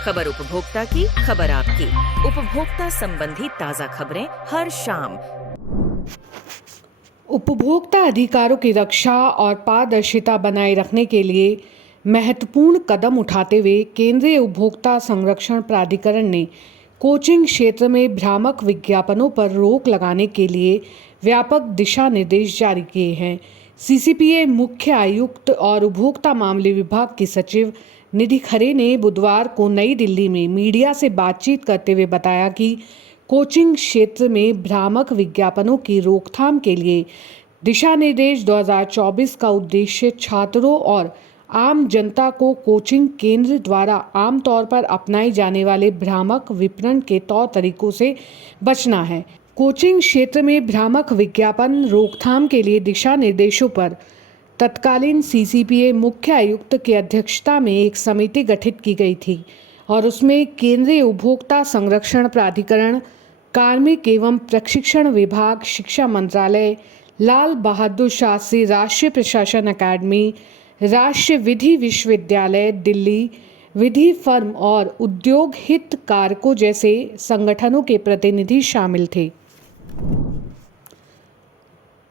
खबर उपभोक्ता की, खबर आपकी। उपभोक्ता संबंधी ताज़ा खबरें हर शाम। उपभोक्ता अधिकारों की रक्षा और पारदर्शिता बनाए रखने के लिए महत्वपूर्ण कदम उठाते हुए केंद्रीय उपभोक्ता संरक्षण प्राधिकरण ने कोचिंग क्षेत्र में भ्रामक विज्ञापनों पर रोक लगाने के लिए व्यापक दिशा निर्देश जारी किए हैं। सीसीपीए मुख्य आयुक्त और उपभोक्ता मामले विभाग की सचिव निधि खरे ने बुधवार को नई दिल्ली में मीडिया से बातचीत करते हुए बताया कि कोचिंग क्षेत्र में भ्रामक विज्ञापनों की रोकथाम के लिए दिशा निर्देश 2024 का उद्देश्य छात्रों और आम जनता को कोचिंग केंद्र द्वारा आमतौर पर अपनाए जाने वाले भ्रामक विपणन के तौर तरीकों से बचना है। कोचिंग क्षेत्र में भ्रामक विज्ञापन रोकथाम के लिए दिशा निर्देशों पर तत्कालीन सीसीपीए मुख्य आयुक्त की अध्यक्षता में एक समिति गठित की गई थी और उसमें केंद्रीय उपभोक्ता संरक्षण प्राधिकरण, कार्मिक एवं प्रशिक्षण विभाग, शिक्षा मंत्रालय, लाल बहादुर शास्त्री राष्ट्रीय प्रशासन अकादमी, राष्ट्रीय विधि विश्वविद्यालय दिल्ली, विधि फर्म और उद्योग हितधारकों जैसे संगठनों के प्रतिनिधि शामिल थे।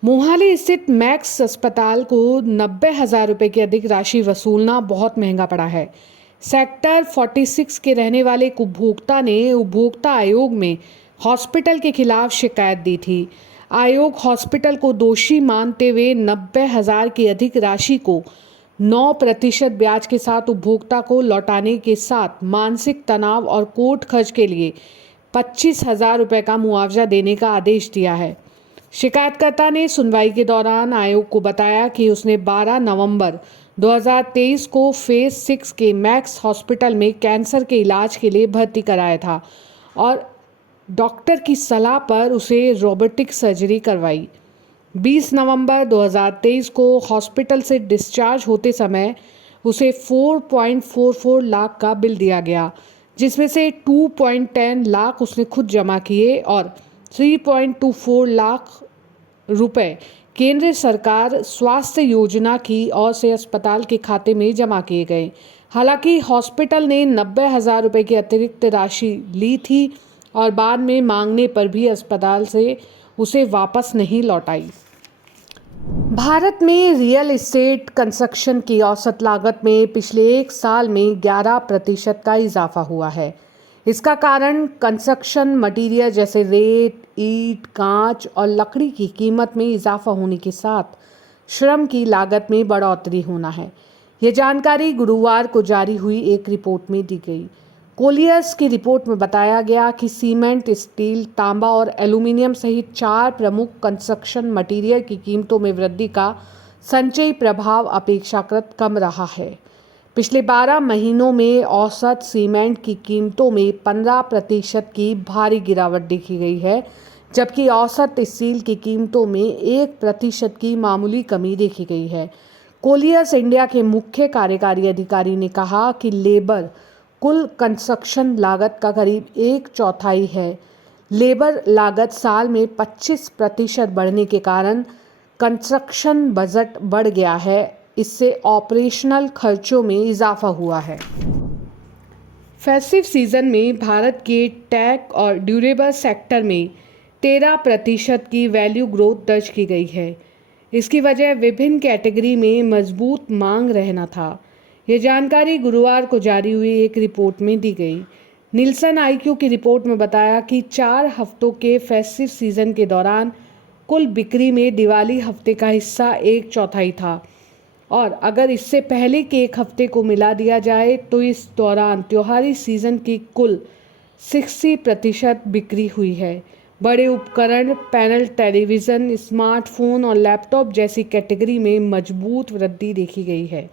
मोहाली स्थित मैक्स अस्पताल को 90,000 रुपये की अधिक राशि वसूलना बहुत महंगा पड़ा है। सेक्टर 46 के रहने वाले एक उपभोक्ता ने उपभोक्ता आयोग में हॉस्पिटल के खिलाफ शिकायत दी थी। आयोग हॉस्पिटल को दोषी मानते हुए 90,000 की अधिक राशि को 9% ब्याज के साथ उपभोक्ता को लौटाने के साथ मानसिक तनाव और कोर्ट खर्च के लिए 25,000 रुपये का मुआवजा देने का आदेश दिया है। शिकायतकर्ता ने सुनवाई के दौरान आयोग को बताया कि उसने 12 नवंबर 2023 को फेज 6 के मैक्स हॉस्पिटल में कैंसर के इलाज के लिए भर्ती कराया था और डॉक्टर की सलाह पर उसे रोबोटिक सर्जरी करवाई। 20 नवंबर 2023 को हॉस्पिटल से डिस्चार्ज होते समय उसे 4.44 लाख का बिल दिया गया, जिसमें से 2.10 लाख उसने खुद जमा किए और 3.24 लाख रुपए केंद्र सरकार स्वास्थ्य योजना की ओर से अस्पताल के खाते में जमा किए गए। हालांकि हॉस्पिटल ने 90,000 रुपये की अतिरिक्त राशि ली थी और बाद में मांगने पर भी अस्पताल से उसे वापस नहीं लौटाई। भारत में रियल एस्टेट कंस्ट्रक्शन की औसत लागत में पिछले एक साल में 11% का इजाफा हुआ है। इसका कारण कंस्ट्रक्शन मटीरियल जैसे रेत, ईंट, कांच और लकड़ी की कीमत में इजाफा होने के साथ श्रम की लागत में बढ़ोतरी होना है। यह जानकारी गुरुवार को जारी हुई एक रिपोर्ट में दी गई। कोलियर्स की रिपोर्ट में बताया गया कि सीमेंट, स्टील, तांबा और एल्यूमीनियम सहित 4 प्रमुख कंस्ट्रक्शन मटीरियल की कीमतों में वृद्धि का संचयी प्रभाव अपेक्षाकृत कम रहा है। पिछले 12 महीनों में औसत सीमेंट की कीमतों में 15% की भारी गिरावट देखी गई है, जबकि औसत स्टील की कीमतों में 1% की मामूली कमी देखी गई है। कोलियर्स इंडिया के मुख्य कार्यकारी अधिकारी ने कहा कि लेबर कुल कंस्ट्रक्शन लागत का करीब 1/4 है। लेबर लागत साल में 25% बढ़ने के कारण कंस्ट्रक्शन बजट बढ़ गया है। इससे ऑपरेशनल खर्चों में इजाफा हुआ है। फेस्टिव सीजन में भारत के टेक और ड्यूरेबल सेक्टर में 13% की वैल्यू ग्रोथ दर्ज की गई है। इसकी वजह विभिन्न कैटेगरी में मजबूत मांग रहना था। यह जानकारी गुरुवार को जारी हुई एक रिपोर्ट में दी गई। निल्सन आईक्यू की रिपोर्ट में बताया कि 4 हफ्तों के फेस्टिव सीजन के दौरान कुल बिक्री में दिवाली हफ्ते का हिस्सा 1/4 था और अगर इससे पहले के एक हफ्ते को मिला दिया जाए तो इस दौरान त्योहारी सीजन की कुल 60% बिक्री हुई है। बड़े उपकरण, पैनल टेलीविज़न, स्मार्टफोन और लैपटॉप जैसी कैटेगरी में मजबूत वृद्धि देखी गई है।